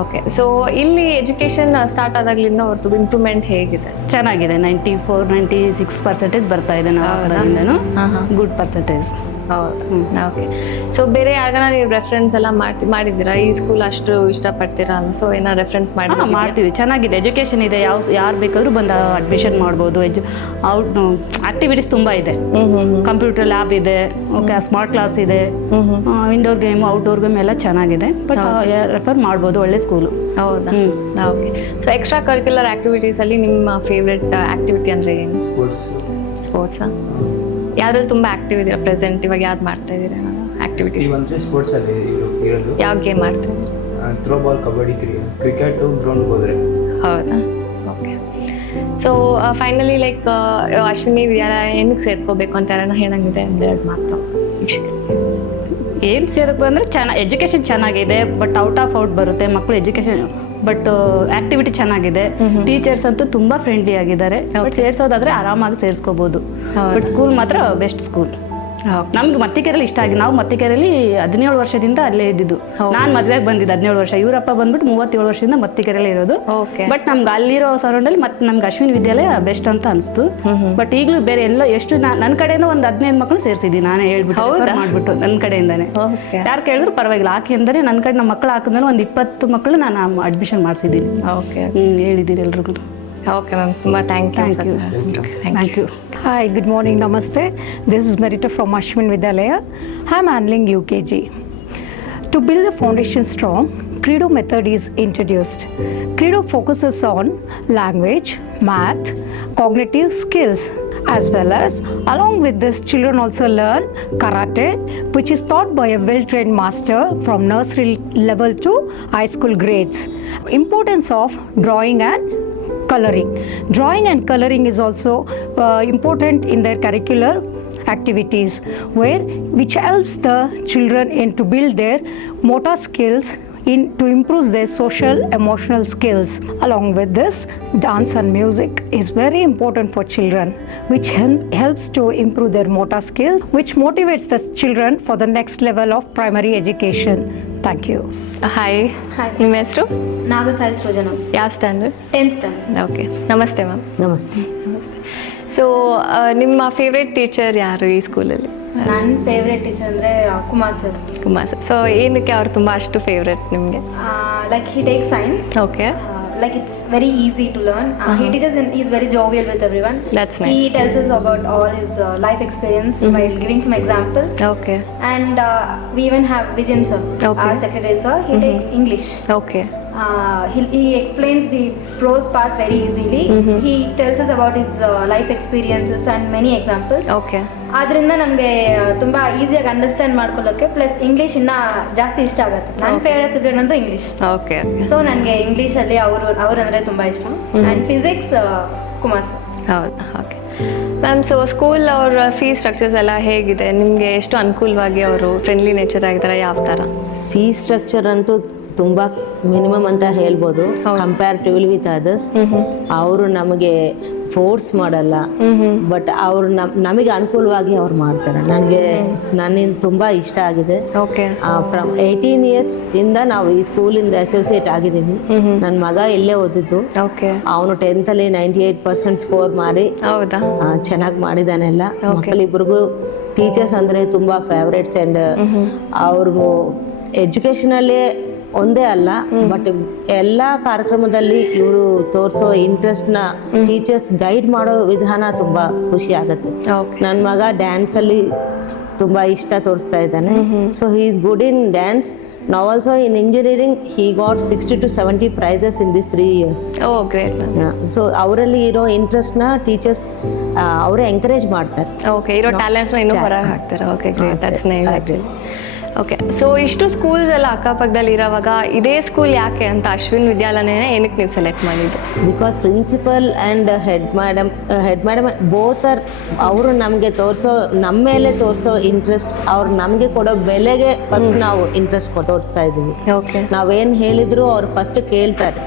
ಓಕೆ. ಸೊ ಇಲ್ಲಿ ಎಜುಕೇಶನ್ ಸ್ಟಾರ್ಟ್ ಆದಾಗ್ಲಿಂದ ಅವ್ರದ್ದು ಇಂಪ್ರೂವ್ಮೆಂಟ್ ಹೇಗಿದೆ? ಚೆನ್ನಾಗಿದೆ. 94-96% ಬರ್ತಾ ಇದೆ ನಾವು ಕಡೆಯಿಂದನೂ. Good percentage. ಹೌದಾ? ಓಕೆ. ಸೊ ಬೇರೆ ಯಾರಿಗಾನ ನೀವು ರೆಫರೆನ್ಸ್ ಎಲ್ಲ ಮಾಡಿದ್ದೀರಾ? ಈ ಸ್ಕೂಲ್ ಅಷ್ಟು ಇಷ್ಟಪಡ್ತೀರಾ ಅಂತ, ಸೊ ಏನೋ ರೆಫರೆನ್ಸ್ ಮಾಡ್ತೀವಿ. ಚೆನ್ನಾಗಿದೆ, ಎಜುಕೇಶನ್ ಇದೆ, ಯಾರು ಬೇಕಾದ್ರೂ ಬಂದು ಅಡ್ಮಿಷನ್ ಮಾಡ್ಬೋದು. ಆಕ್ಟಿವಿಟೀಸ್ ತುಂಬಾ ಇದೆ. ಕಂಪ್ಯೂಟರ್ ಲ್ಯಾಬ್ ಇದೆ, ಓಕೆ, ಸ್ಮಾರ್ಟ್ ಕ್ಲಾಸ್ ಇದೆ, ಇಂಡೋರ್ ಗೇಮ್, ಔಟ್ಡೋರ್ ಗೇಮ್ ಎಲ್ಲ ಚೆನ್ನಾಗಿದೆ. ಬಟ್ ರೆಫರ್ ಮಾಡ್ಬೋದು, ಒಳ್ಳೆ ಸ್ಕೂಲು. ಹೌದಾ? Okay. So extra curricular activities ಅಲ್ಲಿ ನಿಮ್ಮ ಫೇವ್ರೆಟ್ ಆಕ್ಟಿವಿಟಿ ಅಂದ್ರೆ ಏನು? ಸ್ಪೋರ್ಟ್ಸಾ? ಯಾವ್ದ್ರಲ್ಲಿ ತುಂಬಾ ಆಕ್ಟಿವ್ ಇದೀರಾ ಪ್ರೆಸೆಂಟ್? ಇವಾಗ ಯಾವ್ದು ಮಾಡ್ತಾ ಇದೀರಾ ಆಕ್ಟಿವಿಟೀಸ್? ಇವಂದ್ರೆ ಸ್ಪೋರ್ಟ್ಸ್ ಅಲ್ಲಿ ಇರೋದು. ಯಾವ ಗೇಮ್ ಮಾಡ್ತಾ ಇದ್ದೀರಾ? Throw ball, kabaddi, cricket, ground ಹೋದ್ರೆ. ಹೌದಾ? Okay. So finally like Ashwini Vidyalaya ಏನಕ್ಕೆ ಸೇರ್ಕೋಬೇಕು ಅಂತ ಯಾರನ್ನ ಹೇಳಂಗಿದೆ ಒಂದೆರಡು ಮಾತು ವೀಕ್ಷಕರಿಗೆ? ಏನು ಸೇರಕ್ಕೆ ಬಂದರೆ ಎಜುಕೇಷನ್ ಚೆನ್ನಾಗಿದೆ, ಬಟ್ ಔಟ್ ಬರುತ್ತೆ ಮಕ್ಕಳು ಎಜುಕೇಷನ್. ಬಟ್ ಆಕ್ಟಿವಿಟಿ ಚೆನ್ನಾಗಿದೆ, ಟೀಚರ್ಸ್ ಅಂತೂ ತುಂಬಾ ಫ್ರೆಂಡ್ಲಿ ಆಗಿದ್ದಾರೆ. ಬಟ್ ಸೇರ್ಸೋದಾದ್ರೆ ಆರಾಮಾಗಿ ಸೇರಿಸ್ಕೋಬಹುದು. ಬಟ್ ಸ್ಕೂಲ್ ಮಾತ್ರ ಬೆಸ್ಟ್ ಸ್ಕೂಲ್. ನಮ್ಗೆ ಮತ್ತಿಕೆರೆಯಲ್ಲಿ ಇಷ್ಟ ಆಗಿ, ನಾವು ಮತ್ತಿಕೆರೆಯಲ್ಲಿ 17 ವರ್ಷದಿಂದ ಅಲ್ಲೇ ಇದ್ದಿದ್ದು. ನಾನು ಮದುವೆಗೆ ಬಂದಿದ್ದು 17 ವರ್ಷ, ಇವರಪ್ಪ ಬಂದ್ಬಿಟ್ಟು 37 ವರ್ಷದಿಂದ ಮತ್ತಿಕೆರೆಯಲ್ಲಿ ಇರೋದು. ಬಟ್ ನಮ್ಗೆ ಅಲ್ಲಿರೋ ಸರೌಂಡಲ್ಲಿ ಮತ್ತೆ ನಮ್ಗೆ ಅಶ್ವಿನಿ ವಿದ್ಯಾಲಯ ಬೆಸ್ಟ್ ಅಂತ ಅನಿಸ್ತು. ಬಟ್ ಈಗಲೂ ಬೇರೆ ಎಲ್ಲ ಎಷ್ಟು ನನ್ನ ಕಡೆಯಿಂದ ಒಂದು 15 ಮಕ್ಕಳು ಸೇರಿಸಿದ್ದೀನಿ, ನಾನೇ ಹೇಳ್ಬಿಟ್ಟು ಮಾಡ್ಬಿಟ್ಟು ನನ್ನ ಕಡೆಯಿಂದಾನೆ. ಯಾರು ಕೇಳಿದ್ರು ಪರವಾಗಿಲ್ಲ ಹಾಕಿ ಅಂದರೆ ನನ್ನ ಕಡೆ ನಮ್ಮ ಮಕ್ಕಳು ಹಾಕಿದ್ಮೇಲೆ ಒಂದು 20 ಮಕ್ಕಳು ನಾನು ಅಡ್ಮಿಷನ್ ಮಾಡಿಸಿದ್ದೀನಿ. ಹೇಳಿದ್ದೀನಿ ಎಲ್ರಿಗೂ. Okay, ma'am. Thank you. Thank you. Hi, good morning. Namaste. This is Merita from Ashwin Vidyalaya. I'm handling UKG. To build the foundation strong, Credo method is introduced. Credo focuses on language, math, cognitive skills, as well as along with this children also learn karate, which is taught by a well-trained master from nursery level to high school grades. Importance of drawing and coloring. Drawing and coloring is also important in their curricular activities which helps the children to build their motor skills to improve their social emotional skills. Along with this, dance and music is very important for children, which helps to improve their motor skills, which motivates the children for the next level of primary education. Thank you. Hi Hi. ನಿಮ್ಮ ಹೆಸರು? ನಾಗಸಾಯಿ ಸೃಜನ, ಯಾವ ಸ್ಟ್ಯಾಂಡರ್ಡ್? 10th standard. ಓಕೆ, ನಮಸ್ತೆ ಮ್ಯಾಮ್. ನಮಸ್ತೆ. ಸೊ ನಿಮ್ಮ ಫೇವ್ರೆಟ್ ಟೀಚರ್ ಯಾರು ಈ ಸ್ಕೂಲಲ್ಲಿ? ನನ್ನ ಫೇವ್ರೆಟ್ ಟೀಚರ್ ಅಂದರೆ Kumar sir. Kumar sir. So ಏನಕ್ಕೆ ಅವ್ರು ತುಂಬ ಅಷ್ಟು ಫೇವ್ರೆಟ್ ನಿಮಗೆ? Like he takes science. Okay. Like it's very easy to learn. He teaches and he's very jovial with everyone. That's nice. He tells us about all his life experience while giving some examples. Okay. And we even have Vijayan sir, Okay. our secretary sir. He takes English. Okay. He explains the prose parts very easily. He tells us about his life experiences and many examples. Okay. ಆದ್ರಿಂದ ನಮಗೆ ತುಂಬ ಈಸಿಯಾಗಿ ಅಂಡರ್ಸ್ಟ್ಯಾಂಡ್ ಮಾಡ್ಕೊಳ್ಳೋಕ್ಕೆ ಪ್ಲಸ್ ಇಂಗ್ಲೀಷ್ ಇನ್ನೂ ಜಾಸ್ತಿ ಇಷ್ಟ ಆಗುತ್ತೆ. ನನ್ನ ಫೇವ್ರೆಟ್ ಸಬ್ಜೆಕ್ಟ್ ಅಂತೂ ಇಂಗ್ಲೀಷ್. ಓಕೆ. ಸೊ ನನಗೆ ಇಂಗ್ಲೀಷಲ್ಲಿ ಅವರಂದರೆ ತುಂಬ ಇಷ್ಟ. And physics Kumar sir. ಹೌದಾ? Okay ma'am. ಸೊ ಸ್ಕೂಲ್ ಅವ್ರ ಫೀಸ್ ಸ್ಟ್ರಕ್ಚರ್ಸ್ ಎಲ್ಲ ಹೇಗಿದೆ? ನಿಮಗೆ ಎಷ್ಟು ಅನುಕೂಲವಾಗಿ ಅವರು ಫ್ರೆಂಡ್ಲಿ ನೇಚರ್ ಆಗಿದ್ದಾರೆ? ಯಾವ ಥರ ಫೀ ಸ್ಟ್ರಕ್ಚರ್ ಅಂತೂ ತುಂಬ ಮಿನಿಮಮ್ ಅಂತ ಹೇಳ್ಬೋದು ಕಂಪ್ಯಾರಿಟಿವ್ಲಿ ವಿತ್ ಅದರ್ಸ್. ಅವರು ನಮಗೆ ಫೋರ್ಸ್ ಮಾಡಲ್ಲ, ಬಟ್ ಅವರು ನಮಗೆ ಅನುಕೂಲವಾಗಿ ಅವ್ರು ಮಾಡ್ತಾರೆ. ನನ್ನಿಂದ ತುಂಬ ಇಷ್ಟ ಆಗಿದೆ. ಓಕೆ. ಫ್ರಮ್ 18 years ಇಂದ ನಾವು ಈ ಸ್ಕೂಲಿಂದ ಅಸೋಸಿಯೇಟ್ ಆಗಿದ್ದೀವಿ. ನನ್ನ ಮಗ ಇಲ್ಲೇ ಓದಿದ್ದು. ಓಕೆ. ಅವನು 10th ಅಲ್ಲಿ 98% ಸ್ಕೋರ್ ಮಾಡಿ ಹೌದಾ? ಚೆನ್ನಾಗಿ ಮಾಡಿದಾನೆಲ್ಲ. ಮಕ್ಕಳಿಬ್ರಿಗೂ ಟೀಚರ್ಸ್ ಅಂದರೆ ತುಂಬ ಫೇವ್ರೇಟ್ಸ್. ಆ್ಯಂಡ್ ಅವ್ರಿಗೂ ಎಜುಕೇಷನಲ್ಲೇ ಒಂದೇ ಅಲ್ಲ, ಬಟ್ ಎಲ್ಲ ಕಾರ್ಯಕ್ರಮದಲ್ಲಿ ಇವರು ತೋರಿಸೋ ಇಂಟ್ರೆಸ್ಟ್ನ ಟೀಚರ್ಸ್ ಗೈಡ್ ಮಾಡೋ ವಿಧಾನ ತುಂಬ ಖುಷಿ ಆಗುತ್ತೆ. ನನ್ನ ಮಗ ಡ್ಯಾನ್ಸಲ್ಲಿ ತುಂಬ ಇಷ್ಟ ತೋರಿಸ್ತಾ ಇದ್ದಾನೆ. So he is good in dance. Now also in engineering he got 60 to 70 prizes in these 3 years. Oh great. So ಅವರಲ್ಲಿ ಇರೋ ಇಂಟ್ರೆಸ್ಟ್ನ ಟೀಚರ್ಸ್ ಅವರೇ ಎಂಕರೇಜ್ ಮಾಡ್ತಾರೆ. ಓಕೆ. ಇರೋ ಟ್ಯಾಲೆಂಟ್ಸ್ನ ಇನ್ನೂ ಹೊರಗೆ ಹಾಕ್ತಾರೆ. Okay, great. That's nice actually. Okay. So ಇಷ್ಟು ಸ್ಕೂಲ್ಸ್ ಎಲ್ಲ ಅಕ್ಕಪಕ್ಕದಲ್ಲಿ ಇರೋವಾಗ ಇದೇ ಸ್ಕೂಲ್ ಯಾಕೆ ಅಂತ ಅಶ್ವಿನ್ ವಿದ್ಯಾಲಯನೇ ಏನಕ್ಕೆ ನೀವು ಸೆಲೆಕ್ಟ್ ಮಾಡಿದ್ದು? Because principal and head madam both are ಅವರು ನಮಗೆ ತೋರಿಸೋ ನಮ್ಮ ಮೇಲೆ ತೋರಿಸೋ ಇಂಟ್ರೆಸ್ಟ್, ಅವ್ರು ನಮಗೆ ಕೊಡೋ ಬೆಲೆಗೆ ಫಸ್ಟ್ ನಾವು ಇಂಟ್ರೆಸ್ಟ್ ತೋರಿಸ್ತಾ ಇದ್ದೀವಿ. ಓಕೆ. ನಾವೇನು ಹೇಳಿದ್ರು ಅವ್ರು ಫಸ್ಟ್ ಕೇಳ್ತಾರೆ.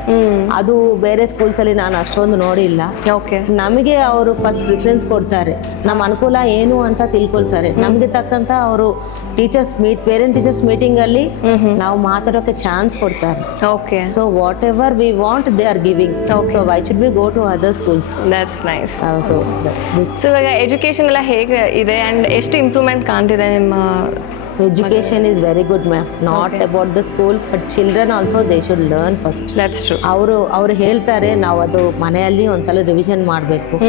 ಅದು ಬೇರೆ ಸ್ಕೂಲ್ಸಲ್ಲಿ ನಾನು ಅಷ್ಟೊಂದು ನೋಡಿಲ್ಲ. ಓಕೆ. ನಮಗೆ ಅವರು ಫಸ್ಟ್ ಪ್ರಿಫರೆನ್ಸ್ ಕೊಡ್ತಾರೆ. ನಮ್ಮ ಅನುಕೂಲ ಏನು ಅಂತ ತಿಳ್ಕೊಳ್ತಾರೆ. ನಮಗೆ ತಕ್ಕಂತ ಅವರು ಪೇರೆಂಟ್ ಟೀಚರ್ಸ್ ಮೀಟಿಂಗ್ ಅಲ್ಲಿ ನಾವು ಮಾತಾಡೋಕೆ ಚಾನ್ಸ್ ಕೊಡ್ತಾರೆ. Okay. So whatever we want they are giving. So why should we go to other schools? That's nice. So ಇವಾಗ ಎಜುಕೇಶನ್ ಎಲ್ಲ ಹೇಗೆ ಇದೆ ಅಂಡ್ ಎಷ್ಟು ಇಂಪ್ರೂವ್ಮೆಂಟ್ ಕಾಣ್ತಿದೆ ನಿಮ್ಮ? Education is very good, ma'am. Not about the school, but children also they should learn first. That's true. ಅವರು ಹೇಳ್ತಾರೆ ನಾವು ಅದು ಮನೆಯಲ್ಲಿ ಒಂದ್ಸಲ ರಿವಿಷನ್ ಮಾಡಬೇಕು.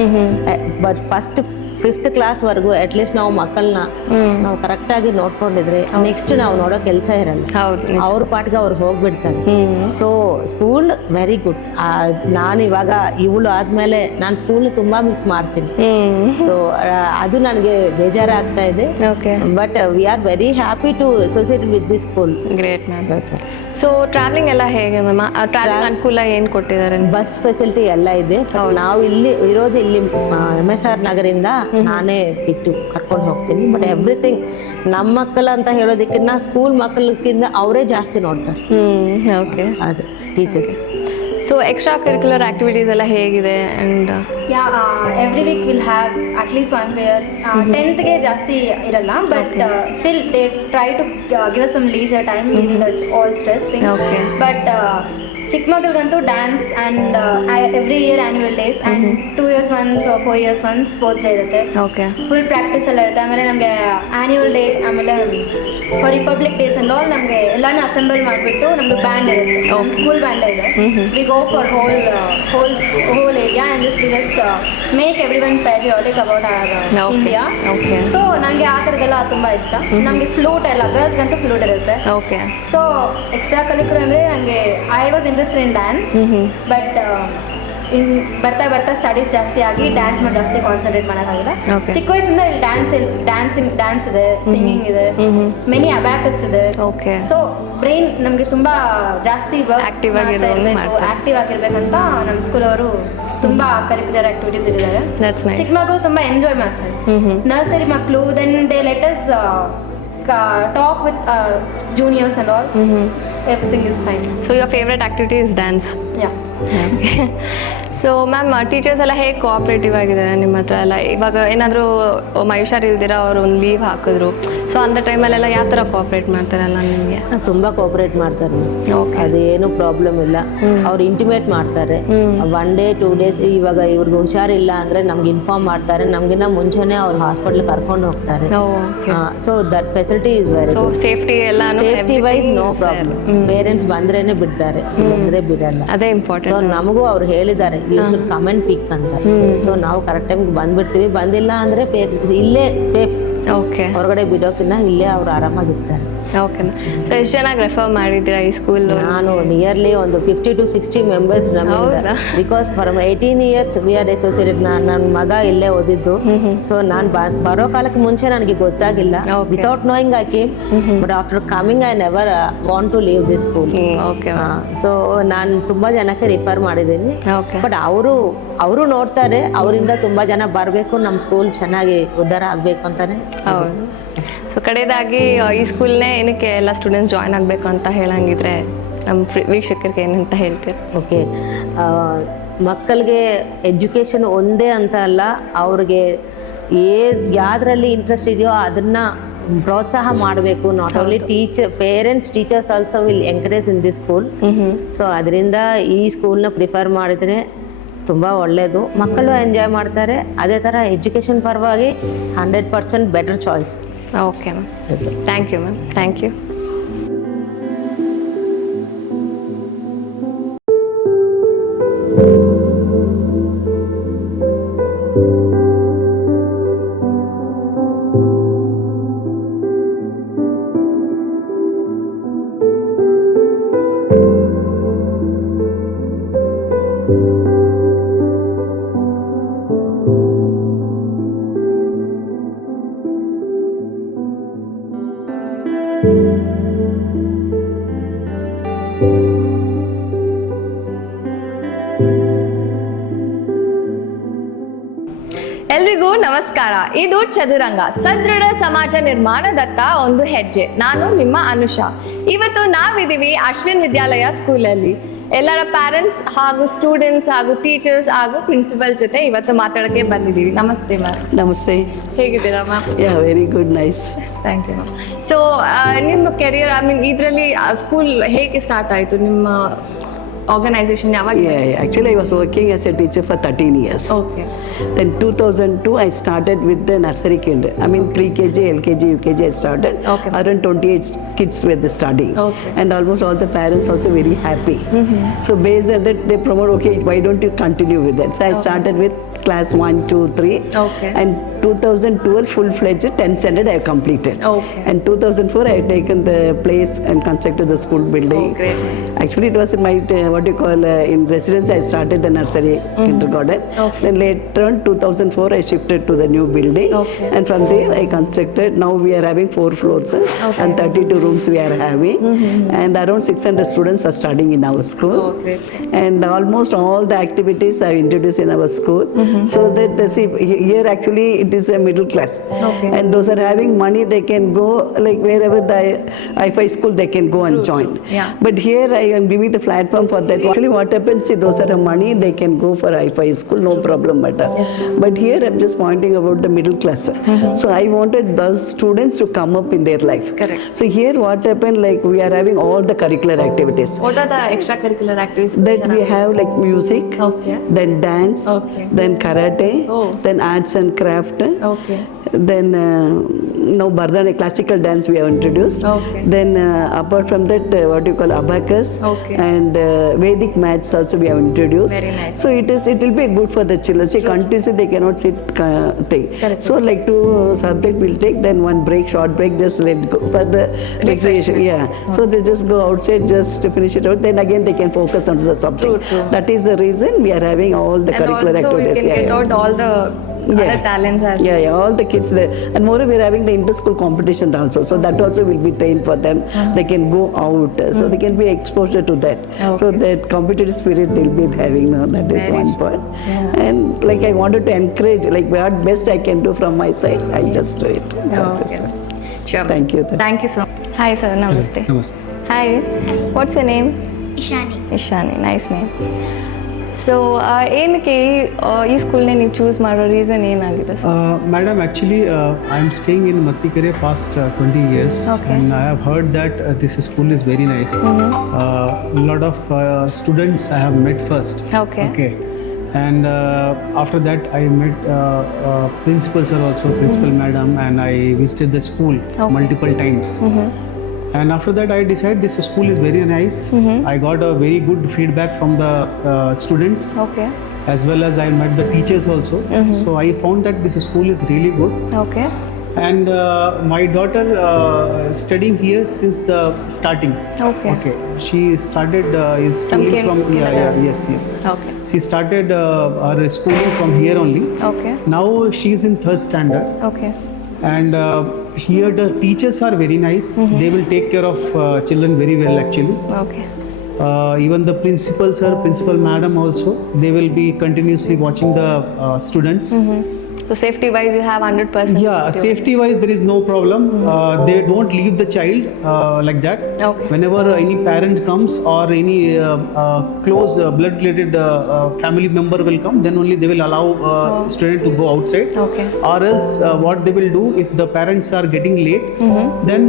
ಬಟ್ ಫಸ್ಟ್ 5th ಕ್ಲಾಸ್ವರೆಗೂ ಅಟ್ಲೀಸ್ಟ್ ನಾವು ಮಕ್ಕಳನ್ನ ನಾವು ಕರೆಕ್ಟಾಗಿ ನೋಡ್ಕೊಂಡಿದ್ರೆ ನೆಕ್ಸ್ಟ್ ನಾವು ನೋಡೋ ಕೆಲಸ ಇರಲ್ಲ. ಅವ್ರ ಪಾಟ್ಗೆ ಅವ್ರು ಹೋಗ್ಬಿಡ್ತಾರೆ. So school very good. ನಾನು ಇವಾಗ ಇವಳು ಆದ್ಮೇಲೆ ನಾನು ಸ್ಕೂಲ್ ತುಂಬಾ ಮಿಸ್ ಮಾಡ್ತೀನಿ. ಸೊ ಅದು ನನಗೆ ಬೇಜಾರಾಗ್ತಾ ಇದೆ. But we are very happy to associate with this school. Great ma'am. So travelling ಎಲ್ಲ ಹೇಗೆ ಮ್ಯಾಮ್? ಟ್ರಾವೆಲಿಂಗ್ ಅನುಕೂಲ ಏನು ಕೊಟ್ಟಿದ್ದಾರೆ? ಬಸ್ ಫೆಸಿಲಿಟಿ ಎಲ್ಲ ಇದೆ. ನಾವು ಇಲ್ಲಿ ಇರೋದು ಇಲ್ಲಿ MSR ನಗರಿಂದ ನಾನೇ ಬಿಟ್ಟು ಕರ್ಕೊಂಡು ಹೋಗ್ತೀನಿ. ಬಟ್ ಎವ್ರಿಥಿಂಗ್ ನಮ್ಮ ಮಕ್ಕಳು ಅಂತ ಹೇಳೋದಕ್ಕಿಂತ ಸ್ಕೂಲ್ ಮಕ್ಕಳಕ್ಕಿಂತ ಅವರೇ ಜಾಸ್ತಿ ನೋಡ್ತಾರೆ. ಓಕೆ. ಅದು teachers. So extra curricular activities ಎಲ್ಲ ಹೇಗಿದೆ? And every week will have at least one where. 10th ಗೆ ಜಾಸ್ತಿ ಇರಲ್ಲ, but still they try to give some leisure time in that all stress thing. But ಚಿಕ್ಕ ಮಕ್ಕಳಿಗಂತೂ dance and every year annual days and 2 years once or 4 years once sports day ಇರುತ್ತೆ. ಓಕೆ. ಫುಲ್ ಪ್ರಾಕ್ಟೀಸ್ ಎಲ್ಲ ಇರುತ್ತೆ. ಆಮೇಲೆ ನಮಗೆ ಆ್ಯನ್ಯುವಲ್ ಡೇ, ಆಮೇಲೆ ರಿಪಬ್ಲಿಕ್ ಡೇಸ್ ಅಂಡ್ ಆಲ್ ನಮಗೆ ಎಲ್ಲಾನು ಅಸೆಂಬಲ್ ಮಾಡಿಬಿಟ್ಟು ನಮ್ಮದು ಬ್ಯಾಂಡ್ ಇರುತ್ತೆ. ಸ್ಕೂಲ್ ಬ್ಯಾಂಡ್ ಇದೆ. We go for hole area and this we just make every one patriotic about our India. So ನನಗೆ ಆ ಥರದ್ದೆಲ್ಲ ತುಂಬ ಇಷ್ಟ. ನಮಗೆ ಫ್ಲೂಟ್ ಎಲ್ಲ ಗರ್ಲ್ಸ್ಗಂತೂ ಫ್ಲೂಟ್ ಇರುತ್ತೆ. ಓಕೆ. ಸೊ ಎಕ್ಸ್ಟ್ರಾ ಕರಿಕ್ಯುಲರ್ ಅಂದರೆ ನನಗೆ I was interested in dance, but ಬರ್ತಾ ಬರ್ತಾ ಸ್ಟಡೀಸ್ ಜಾಸ್ತಿ ಆಗಿ ಡ್ಯಾನ್ಸ್ ಮೇಲೆ ಜಾಸ್ತಿ ಕಾನ್ಸಂಟ್ರೇಟ್ ಮಾಡೋಕ್ಕಾಗಿದೆ. Okay. ಚಿಕ್ಕ ವಯಸ್ಸಿಂದ ಡ್ಯಾನ್ಸ್ ಇದೆ, ಸಿಂಗಿಂಗ್ ಇದೆ, ಮೆನಿ ಅಬ್ಯಾಕಸ್ ಇದೆ. ಓಕೆ. ಸೊ ಬ್ರೈನ್ ನಮಗೆ ತುಂಬಾ ಜಾಸ್ತಿ Active ಆಗಿರ್ಬೇಕು. ಆಕ್ಟಿವ್ ಆಗಿರ್ಬೇಕಂತ ನಮ್ಮ ಸ್ಕೂಲ್ ಅವರು ತುಂಬಾ ಕರಿಕ್ಯುಲರ್ ಆಕ್ಟಿವಿಟೀಸ್ ಇದ್ದಾರೆ. That's nice. ಚಿಕ್ಕ ಮಕ್ಕಳು ತುಂಬಾ ಎಂಜಾಯ್ ಮಾಡ್ತಾರೆ. ನರ್ಸರಿ ಮಕ್ಕಳು then they let us talk with juniors and all. Everything is fine. So your favorite activity is dance? Yeah. So ma'am teachers ಎಲ್ಲ ಹೇಗೆ ಕೋಆಪ್ರೇಟಿವ್ ಆಗಿದ್ದಾರೆ ನಿಮ್ಮ ಹತ್ರ ಎಲ್ಲ? ಇವಾಗ ಏನಾದರೂ ಹುಷಾರಿಲ್ದಿರ ಅವರು ಒಂದು ಲೀವ್ ಹಾಕಿದ್ರು, ಸೊ ಅಂಥ ಟೈಮಲ್ಲೆಲ್ಲ ಯಾವ ಥರ ಕೋಆಪ್ರೇಟ್ ಮಾಡ್ತಾರಲ್ಲ ನಿಮಗೆ? ತುಂಬ ಕೋಆಪ್ರೇಟ್ ಮಾಡ್ತಾರೆ ಮಿಸ್. ಅದು ಏನು ಪ್ರಾಬ್ಲಮ್ ಇಲ್ಲ. ಅವ್ರು ಇಂಟಿಮೇಟ್ ಮಾಡ್ತಾರೆ 1 day 2 days. ಇವಾಗ ಇವ್ರಿಗೆ ಹುಷಾರಿಲ್ಲ ಅಂದರೆ ನಮ್ಗೆ ಇನ್ಫಾರ್ಮ್ ಮಾಡ್ತಾರೆ. ನಮಗಿನ್ನ ಮುಂಚೆನೇ ಅವ್ರು ಹಾಸ್ಪಿಟ್ಲ್ ಕರ್ಕೊಂಡು ಹೋಗ್ತಾರೆ. So that facility is very good. Safety ಎಲ್ಲ safety wise no problem. Parents ಬಂದ್ರೇನೆ ಬಿಡ್ತಾರೆ, ಇಲ್ಲಂದ್ರೆ ಬಿಡಲ್ಲ. ಅದೇ ಇಂಪಾರ್ಟೆಂಟ್. ಸೊ ನಮಗೂ ಅವ್ರು ಹೇಳಿದ್ದಾರೆ ಕಮ್ ಅಂಡ್ ಪಿಕ್ ಅಂತ. ಸೊ ನಾವು ಕರೆಕ್ಟ್ ಟೈಮ್ ಬಂದ್ಬಿಡ್ತೀವಿ. ಬಂದಿಲ್ಲ ಅಂದ್ರೆ ಇಲ್ಲೇ ಸೇಫ್. ಓಕೆ. ಹೊರಗಡೆ ಬಿಡೋಕಿನ್ನ ಇಲ್ಲೇ ಅವ್ರು ಆರಾಮಾಗಿರ್ತಾರೆ. ಓಕೆ. ಸೊ ಎಷ್ಟು ಚೆನ್ನಾಗಿ ರೆಫರ್ ಮಾಡಿದ್ದೀರಾ ಈ ಸ್ಕೂಲ್? ನಾನು ನಿಯರ್ಲಿ ಒಂದು 50 to 60 ಮೆಂಬರ್ಸ್ ನಮ್ಮಿಂದ. Because for 18 years we are associated. ನನ್ನ ಮಗ ಇಲ್ಲೇ ಓದಿದ್ದು. ಸೊ ನಾನು ಬರೋ ಕಾಲಕ್ಕೆ ಮುಂಚೆ ನನಗೆ ಗೊತ್ತಾಗಿಲ್ಲ. Without knowing I came, but after coming I never want to leave this school. So ನಾನು ತುಂಬಾ ಜನಕ್ಕೆ ರಿಫರ್ ಮಾಡಿದ್ದೀನಿ. ಬಟ್ ಅವರು ನೋಡ್ತಾರೆ, ಅವರಿಂದ ತುಂಬಾ ಜನ ಬರಬೇಕು, ನಮ್ಮ ಸ್ಕೂಲ್ ಚೆನ್ನಾಗಿ ಉದ್ಧಾರ ಆಗಬೇಕು ಅಂತಾನೆ. ಹೌದು. ಸೊ ಕಡೆಯದಾಗಿ ಈ ಸ್ಕೂಲ್ನೇ ಏನಕ್ಕೆ ಎಲ್ಲ ಸ್ಟೂಡೆಂಟ್ಸ್ ಜಾಯ್ನ್ ಆಗಬೇಕು ಅಂತ ಹೇಳಂಗಿದ್ರೆ ನಮ್ಮ ವೀಕ್ಷಕರಿಗೆ ಏನಂತ ಹೇಳ್ತೀರಿ? ಓಕೆ. ಮಕ್ಕಳಿಗೆ ಎಜುಕೇಷನ್ ಒಂದೇ ಅಂತ ಅಲ್ಲ, ಅವ್ರಿಗೆ ಯಾವುದ್ರಲ್ಲಿ ಇಂಟ್ರೆಸ್ಟ್ ಇದೆಯೋ ಅದನ್ನು ಪ್ರೋತ್ಸಾಹ ಮಾಡಬೇಕು. Not only parents, teachers also will encourage in this school. So ಅದರಿಂದ ಈ ಸ್ಕೂಲ್ನ ಪ್ರಿಫರ್ ಮಾಡಿದರೆ ತುಂಬ ಒಳ್ಳೆಯದು. ಮಕ್ಕಳು ಎಂಜಾಯ್ ಮಾಡ್ತಾರೆ. ಅದೇ ಥರ ಎಜುಕೇಷನ್ ಪರವಾಗಿ 100% better choice. Okay ma'am. Thank you ma'am. Thank you. ಎಲ್ರಿಗೂ ನಮಸ್ಕಾರ. ಇದು ಚದುರಂಗ, ಸದೃಢ ಸಮಾಜ ನಿರ್ಮಾಣದತ್ತ ಒಂದು ಹೆಜ್ಜೆ. ನಾನು ನಿಮ್ಮ ಅನುಷಾ. ಇವತ್ತು ನಾವಿದ್ದೀವಿ ಅಶ್ವಿನ್ ವಿದ್ಯಾಲಯ ಸ್ಕೂಲಲ್ಲಿ. ಎಲ್ಲರ ಪ್ಯಾರೆಂಟ್ಸ್ ಹಾಗೂ ಸ್ಟೂಡೆಂಟ್ಸ್ ಹಾಗೂ ಟೀಚರ್ಸ್ ಹಾಗೂ ಪ್ರಿನ್ಸಿಪಲ್ ಜೊತೆ ಇವತ್ತು ಮಾತಾಡೋಕ್ಕೆ ಬಂದಿದ್ದೀವಿ. ನಮಸ್ತೆ ಮ್ಯಾಮ್. ನಮಸ್ತೆ. ಹೇಗಿದ್ದೀರಾ ma'am? Very good, nice. Thank you ma'am. So ನಿಮ್ಮ ಕೆರಿಯರ್, ಐ ಮೀನ್ ಇದರಲ್ಲಿ ಸ್ಕೂಲ್ ಹೇಗೆ ಸ್ಟಾರ್ಟ್ ಆಯಿತು? ನಿಮ್ಮ organization ಯಾವಾಗ? Actually I was working as a teacher for 13 years. Okay. Then 2002 I started with the nursery kid. I mean pre-KG, LKG, UKG I started. Okay. Around 28 kids were studying. Okay. And almost all the parents also very happy. So based on that they promote, okay, why don't you continue with that? So I started with class 1, 2, 3. Okay. And 2012 full-fledged 10th standard I have completed. Okay. And 2004 I have taken the place and constructed the school building. Oh, great. Actually it was in my what you call in residence I started the nursery kindergarten. Okay. Then later on 2004 I shifted to the new building. Okay. And from there I constructed. Now we are having 4 floors and 32 rooms we are having. And around 600 students are studying in our school. Oh, great. And almost all the activities are introduced in our school. So that see here actually it is a middle class. Okay. And those are having money they can go like wherever the I-Fi school they can go and join. Yeah. But here I am giving the platform for that. Actually what happens, see those are the money they can go for I-Fi school, no problem matter. Yes. But here I'm just pointing about the middle class. So I wanted those students to come up in their life. Correct. So here what happened, like we are having all the curricular activities. What are the extracurricular activities? That we have like music, Okay. then dance, Okay. then karate, Oh. then arts and craft, Okay. Then now Bharatanatyam classical dance we have introduced. Okay. Then apart from that, what you call abacus Okay. and Vedic maths also we have introduced. Very nice. So it will be good for the children. See, continuously they cannot sit thing. Correct. So like 2 subject will take, then 1 break, short break, just let go for the recreation. Yeah. So they just go outside, just to finish it out. Then again they can focus on the subject. True. That is the reason we are having all the And curricular also we activities. can get out all the other talents as well. Yeah, all the kids there. And moreover, we are having the inter-school competitions also. So that also will be trained for them. They can go out. So they can be exposure to that. So that competitive spirit they'll be having. That is one point. And like I wanted to encourage, like what best I can do from my side, I just do it. Okay. Sure. Thank you. Thank you so much. Hi sir, namaste. ನಮಸ್ತೆ. Hi. What's your name? Ishani. Ishani. Nice name. So ಏನಕ್ಕೆ ಈ ಸ್ಕೂಲ್ನೇ ನೀವು ಚೂಸ್ ಮಾಡೋ ರೀಸನ್ ಏನಾಗಿದೆ sir? Madam, actually, I'm staying in Mattikere past 20 years, Okay. and I have heard that this school is very nice. A lot of students I have met first. Okay. And after that, I met principal sir also, principal madam, and I visited the school multiple times. And after that, I decided this school is very nice. I got a very good feedback from the students, Okay. as well as I met the teachers also. So I found that this school is really good. Okay. And my daughter studying here since the starting. Okay. She started is From schooling from kindergarten. yes. Okay. She started her schooling from here only. Okay. Now she is in 3rd standard. Okay. And here the teachers are very nice. They will take care of children very well actually. Okay. Even the principal sir, principal madam also, they will be continuously watching the students. So safety wise you have 100%? Yeah, safety wise there is no problem. They don't leave the child like that. Okay. Whenever any parent comes or any close blood related family member will come, then only they will allow student to go outside. Okay. Or else what they will do, if the parents are getting late, then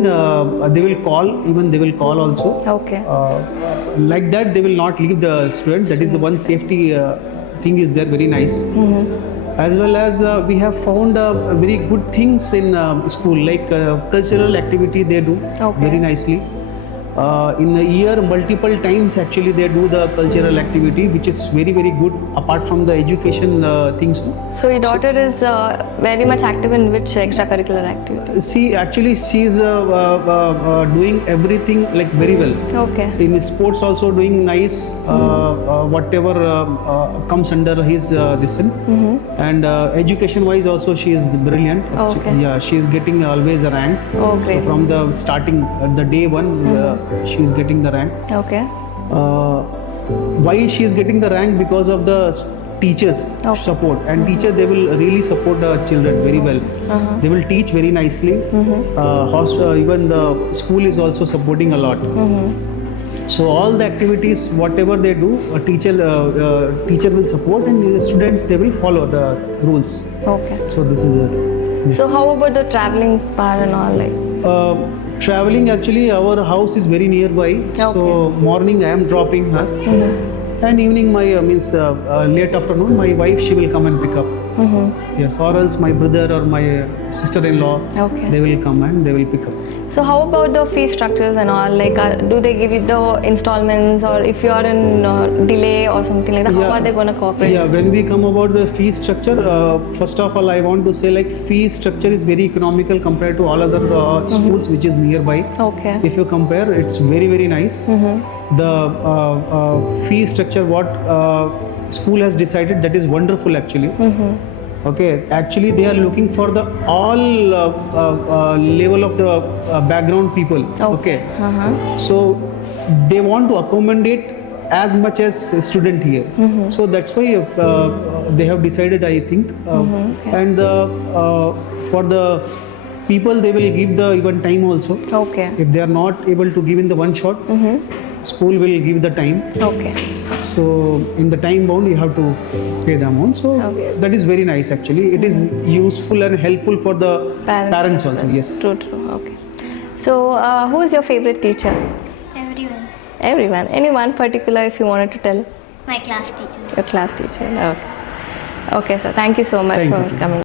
they will call, even they will call also. Okay. Like that they will not leave the student. That is the one safety thing is there, very nice. As well as we have found very good things in school, like cultural activity they do very nicely. In a year multiple times actually they do the cultural activity, which is very very good apart from the education things. So your daughter is very much active in which extracurricular activity? See, actually she is doing everything like very well. Okay. In sports also doing nice, whatever comes under his this thing. And education wise also she is brilliant. Okay. Yeah, she is getting always a rank. Oh, great. So from the starting, the day one, she is getting the rank. Okay. Why she is getting the rank? Because of the teachers support, and teacher they will really support the children very well. They will teach very nicely. Even the school is also supporting a lot. So all the activities, whatever they do, a teacher will support, and the students they will follow the rules. Okay. So this is it. So how about the traveling part and all, like? Traveling, actually our house is very nearby. So morning I am dropping her, and evening my late afternoon my wife she will come and pick up. Yes, or else my brother or my sister-in-law, Okay. they will come and they will pick up. So how about the fee structures and all? Like, do they give you the installments, or if you are in delay or something like that, how are they going to cooperate? Yeah, when we come about the fee structure, first of all I want to say like fee structure is very economical compared to all other schools which is nearby. Okay. If you compare, it's very very nice. The fee structure what school has decided, that is wonderful actually. Okay, actually they are looking for the all level of the background people. Okay. So they want to accommodate as much as a student here. So that's why they have decided, I think. And for the people they will give the even time also. Okay. If they are not able to give in the one shot, school will give the time. Okay. So in the time bound you have to pay the amount. So that is very nice actually. It is useful and helpful for the parents as also. well. Yes. True. Okay. So who is your favorite teacher? Everyone. Everyone. Anyone particular if you wanted to tell? My class teacher. Your class teacher. Okay. Okay, sir. Thank you so much Thank for you. coming.